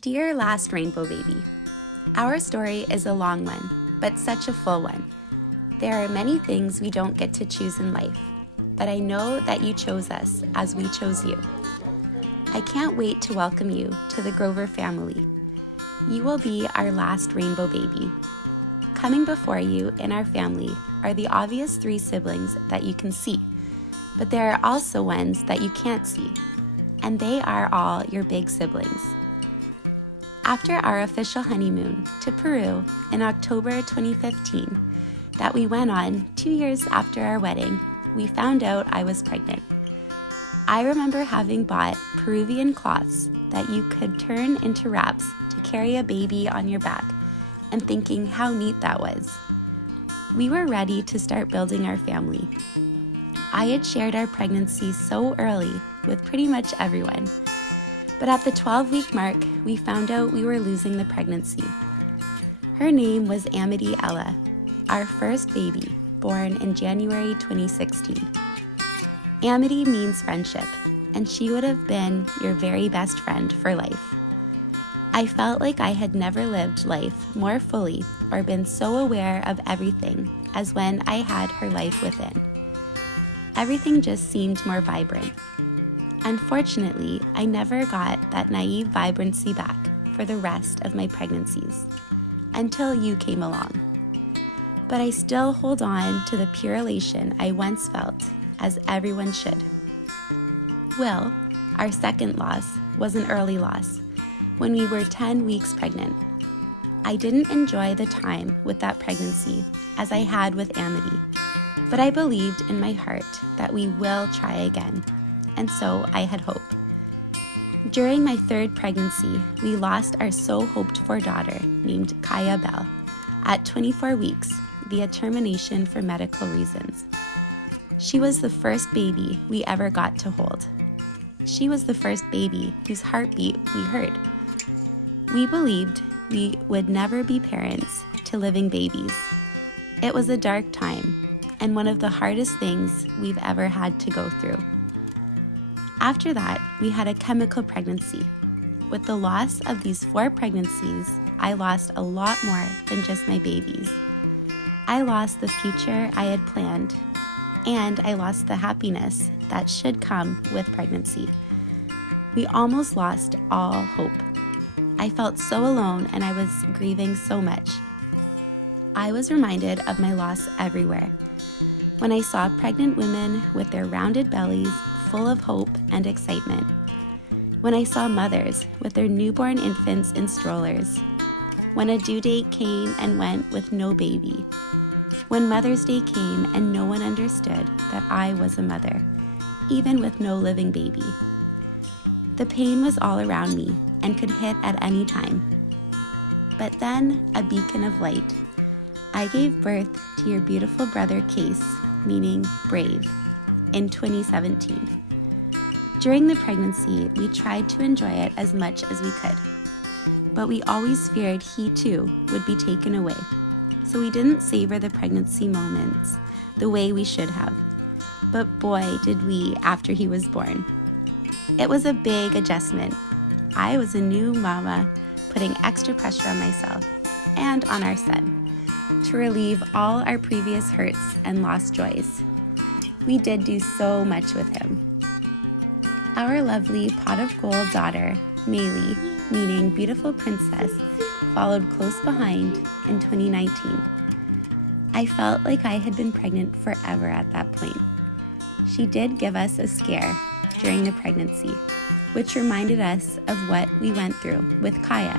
Dear last rainbow baby, our story is a long one, but such a full one. There are many things we don't get to choose in life, but I know that you chose us as we chose you. I can't wait to welcome you to the Grover family. You will be our last rainbow baby. Coming before you in our family are the obvious 3 siblings that you can see, but there are also ones that you can't see, and they are all your big siblings. After our official honeymoon to Peru in October 2015 that we went on 2 years after our wedding, we found out I was pregnant. I remember having bought Peruvian cloths that you could turn into wraps to carry a baby on your back and thinking how neat that was. We were ready to start building our family. I had shared our pregnancy so early with pretty much everyone. But at the 12-week mark, we found out we were losing the pregnancy. Her name was Amity Ella, our first baby, born in January 2016. Amity means friendship, and she would have been your very best friend for life. I felt like I had never lived life more fully or been so aware of everything as when I had her life within. Everything just seemed more vibrant. Unfortunately, I never got that naive vibrancy back for the rest of my pregnancies, until you came along. But I still hold on to the pure elation I once felt, as everyone should. Will, our second loss, was an early loss, when we were 10 weeks pregnant. I didn't enjoy the time with that pregnancy as I had with Amity, but I believed in my heart that we will try again. And so I had hope. During my 3rd pregnancy, we lost our so hoped-for daughter named Kaya Bell at 24 weeks via termination for medical reasons. She was the first baby we ever got to hold. She was the first baby whose heartbeat we heard. We believed we would never be parents to living babies. It was a dark time and one of the hardest things we've ever had to go through. After that, we had a chemical pregnancy. With the loss of these 4 pregnancies, I lost a lot more than just my babies. I lost the future I had planned, and I lost the happiness that should come with pregnancy. We almost lost all hope. I felt so alone and I was grieving so much. I was reminded of my loss everywhere. When I saw pregnant women with their rounded bellies full of hope and excitement. When I saw mothers with their newborn infants in strollers. When a due date came and went with no baby. When Mother's Day came and no one understood that I was a mother, even with no living baby. The pain was all around me and could hit at any time. But then, a beacon of light. I gave birth to your beautiful brother Case, meaning brave, in 2017. During the pregnancy, we tried to enjoy it as much as we could, but we always feared he too would be taken away, so we didn't savor the pregnancy moments the way we should have. But boy, did we after he was born. It was a big adjustment. I was a new mama, putting extra pressure on myself and on our son to relieve all our previous hurts and lost joys. We did do so much with him. Our lovely pot of gold daughter, Maylee, meaning beautiful princess, followed close behind in 2019. I felt like I had been pregnant forever at that point. She did give us a scare during the pregnancy, which reminded us of what we went through with Kaya,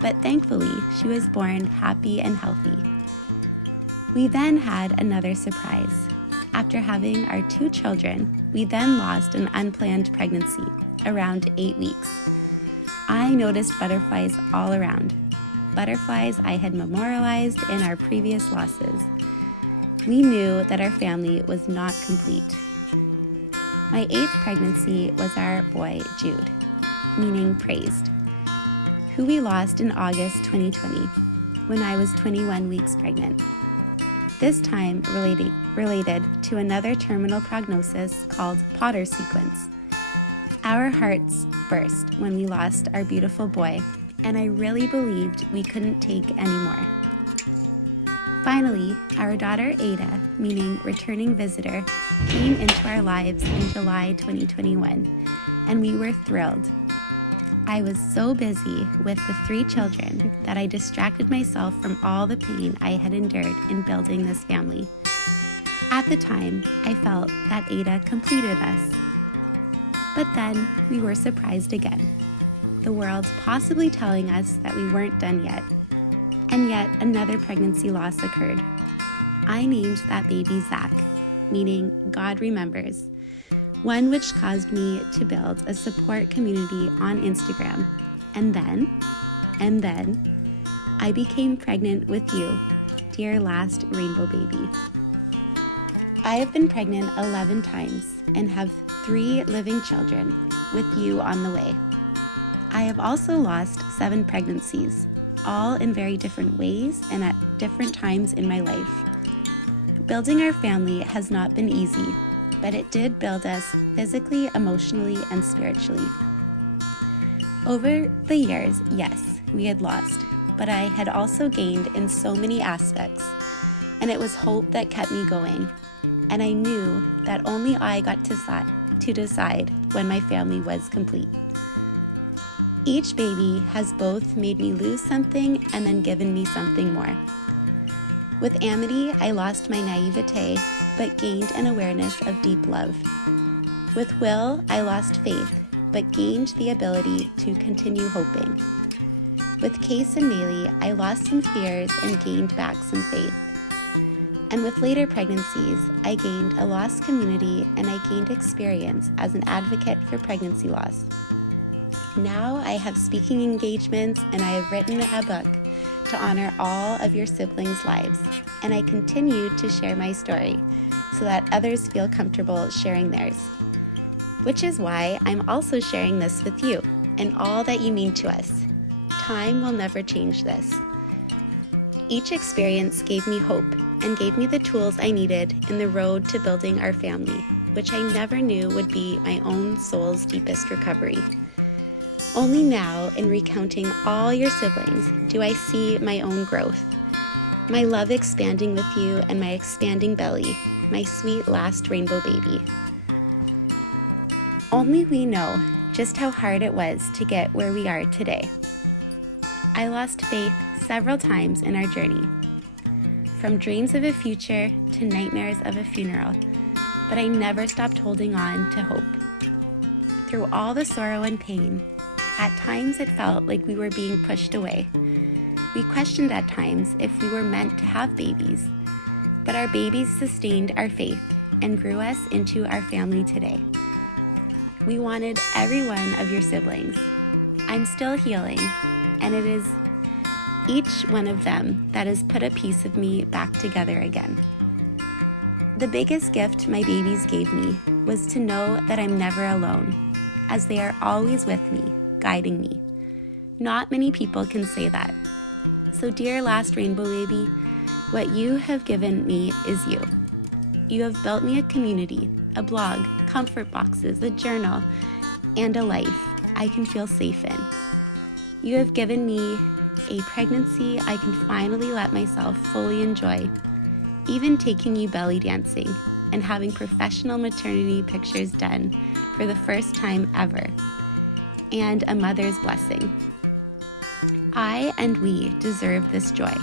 but thankfully she was born happy and healthy. We then had another surprise. After having our 2 children, we then lost an unplanned pregnancy around 8 weeks. I noticed butterflies all around, butterflies I had memorialized in our previous losses. We knew that our family was not complete. My 8th pregnancy was our boy, Jude, meaning praised, who we lost in August 2020 when I was 21 weeks pregnant. This time related to another terminal prognosis called Potter sequence. Our hearts burst when we lost our beautiful boy, and I really believed we couldn't take any more. Finally, our daughter Ada, meaning returning visitor, came into our lives in July 2021, and we were thrilled. I was so busy with the 3 children that I distracted myself from all the pain I had endured in building this family. At the time, I felt that Ada completed us. But then we were surprised again. The world possibly telling us that we weren't done yet. And yet another pregnancy loss occurred. I named that baby Zach, meaning God remembers, one which caused me to build a support community on Instagram. And then, I became pregnant with you, dear last rainbow baby. I have been pregnant 11 times and have 3 living children, with you on the way. I have also lost 7 pregnancies, all in very different ways and at different times in my life. Building our family has not been easy, but it did build us physically, emotionally, and spiritually. Over the years, yes, we had lost, but I had also gained in so many aspects, and it was hope that kept me going. And I knew that only I got to decide when my family was complete. Each baby has both made me lose something and then given me something more. With Amity, I lost my naivete, but gained an awareness of deep love. With Will, I lost faith, but gained the ability to continue hoping. With Case and Maylee, I lost some fears and gained back some faith. And with later pregnancies, I gained a lost community and I gained experience as an advocate for pregnancy loss. Now I have speaking engagements and I have written a book to honor all of your siblings' lives, and I continue to share my story so that others feel comfortable sharing theirs. Which is why I'm also sharing this with you and all that you mean to us. Time will never change this. Each experience gave me hope and gave me the tools I needed in the road to building our family, which I never knew would be my own soul's deepest recovery. Only now, in recounting all your siblings, do I see my own growth, my love expanding with you and my expanding belly, my sweet last rainbow baby. Only we know just how hard it was to get where we are today. I lost faith several times in our journey, from dreams of a future to nightmares of a funeral, but I never stopped holding on to hope. Through all the sorrow and pain, at times it felt like we were being pushed away. We questioned at times if we were meant to have babies, but our babies sustained our faith and grew us into our family today. We wanted every one of your siblings. I'm still healing, and it is each one of them that has put a piece of me back together again. The biggest gift my babies gave me was to know that I'm never alone, as they are always with me, guiding me. Not many people can say that. So dear last rainbow baby, what you have given me is you. You have built me a community, a blog, comfort boxes, a journal, and a life I can feel safe in. You have given me a pregnancy I can finally let myself fully enjoy, even taking you belly dancing and having professional maternity pictures done for the first time ever, and a mother's blessing. I and we deserve this joy.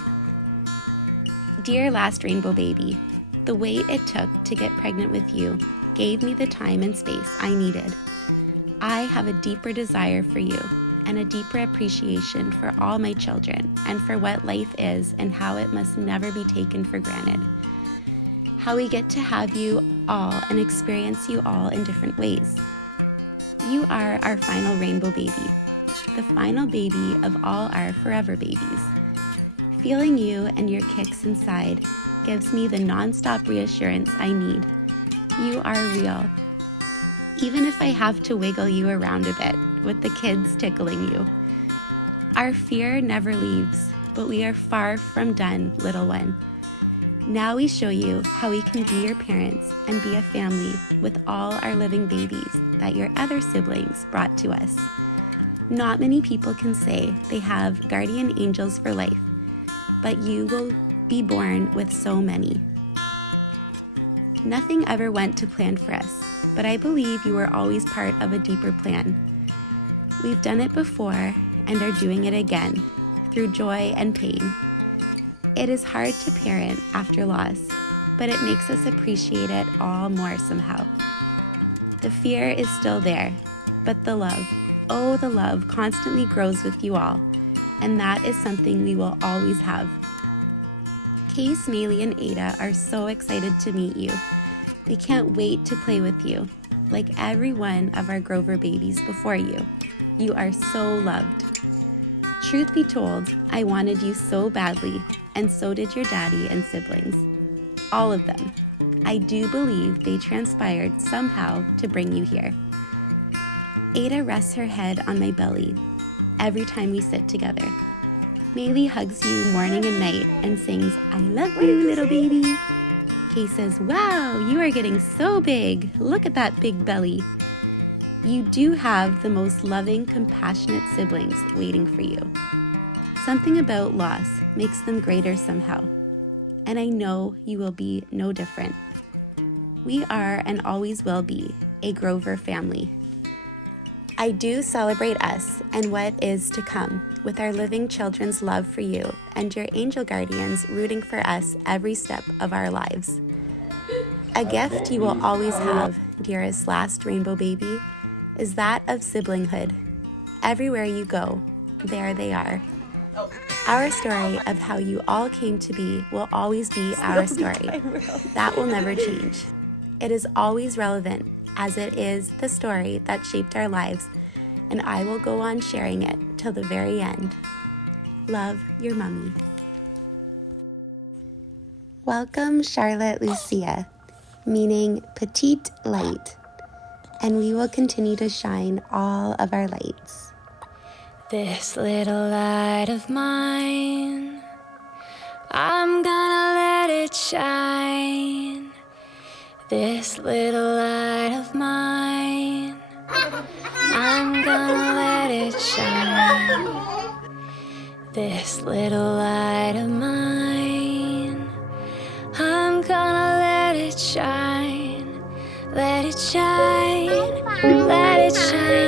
Dear last rainbow baby, the wait it took to get pregnant with you gave me the time and space I needed. I have a deeper desire for you and a deeper appreciation for all my children and for what life is and how it must never be taken for granted. How we get to have you all and experience you all in different ways. You are our final rainbow baby, the final baby of all our forever babies. Feeling you and your kicks inside gives me the nonstop reassurance I need. You are real. Even if I have to wiggle you around a bit with the kids tickling you. Our fear never leaves, but we are far from done, little one. Now we show you how we can be your parents and be a family with all our living babies that your other siblings brought to us. Not many people can say they have guardian angels for life, but you will be born with so many. Nothing ever went to plan for us, but I believe you were always part of a deeper plan. We've done it before and are doing it again, through joy and pain. It is hard to parent after loss, but it makes us appreciate it all more somehow. The fear is still there, but the love, oh, the love constantly grows with you all, and that is something we will always have. Case, Maylee, and Ada are so excited to meet you. They can't wait to play with you. Like every one of our Grover babies before you, you are so loved. Truth be told, I wanted you so badly, and so did your daddy and siblings. All of them. I do believe they transpired somehow to bring you here. Ada rests her head on my belly every time we sit together. Maylee hugs you morning and night and sings, "I love you, little baby." Kay says, "Wow, you are getting so big. Look at that big belly." You do have the most loving, compassionate siblings waiting for you. Something about loss makes them greater somehow, and I know you will be no different. We are and always will be a Grover family. I do celebrate us and what is to come, with our living children's love for you and your angel guardians rooting for us every step of our lives. A gift you will always have, dearest last rainbow baby, is that of siblinghood. Everywhere you go, there they are. Our story of how you all came to be will always be our story. That will never change. It is always relevant, as it is the story that shaped our lives, and I will go on sharing it till the very end. Love, your Mummy. Welcome, Charlotte Lucia, meaning petite light, and we will continue to shine all of our lights. This little light of mine, I'm gonna let it shine. This little light of mine, I'm gonna let it shine. This little light of mine, I'm gonna let it shine. Let it shine, let it shine.